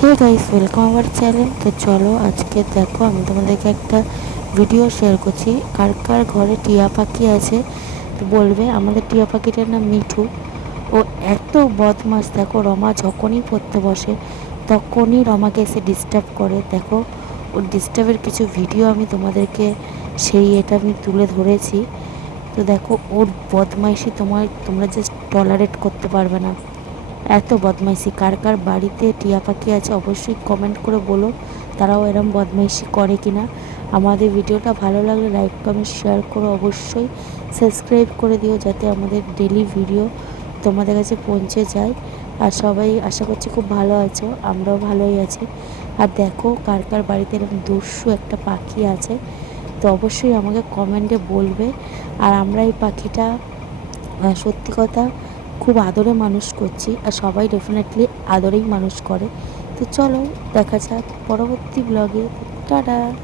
Hey guys welcome our channel তো চলো আজকে দেখো, আমি তোমাদেরকে একটা ভিডিও শেয়ার করছি। কার কার ঘরে টিয়া পাখি আছে, তো বলবে আমাদের টিয়া পাখিটার নাম মিঠু। ও এত বদমাস দেখো রমা যখনই পড়তে বসে, তখনই রমাকে এসে ডিস্টার্ব করে। দেখো, ওর ডিস্টার্বের কিছু ভিডিও আমি তোমাদেরকে, সেই এটা আমি তুলে ধরেছি। তো দেখো, ওর বদমাইশি তোমার তোমরা জাস্ট টলারেট করতে পারবে না। এত বদমাইশি, কার কার বাড়িতে টিয়া পাখি আছে অবশ্যই কমেন্ট করে বলো, তারাও এরম বদমাইশি করে কি না আমাদের ভিডিওটা ভালো লাগলে লাইক কমেন্ট শেয়ার করো অবশ্যই। সাবস্ক্রাইব করে দিও যাতে আমাদের ডেলি ভিডিও তোমাদের কাছে পৌঁছে যায়। আর সবাই আশা করছি খুব ভালো আছো, আমরাও ভালোই আছি। আর দেখো কার কার বাড়িতে এরকম দস্যু একটা পাখি আছে, তো অবশ্যই আমাকে কমেন্টে বলবে। আর আমরা এই পাখিটা সত্যি কথা খুব আদরে মানুষ করছি আর সবাই ডেফিনেটলি আদরেই মানুষ করে। তো চলো দেখা যাক পরবর্তী ব্লগে টাটা!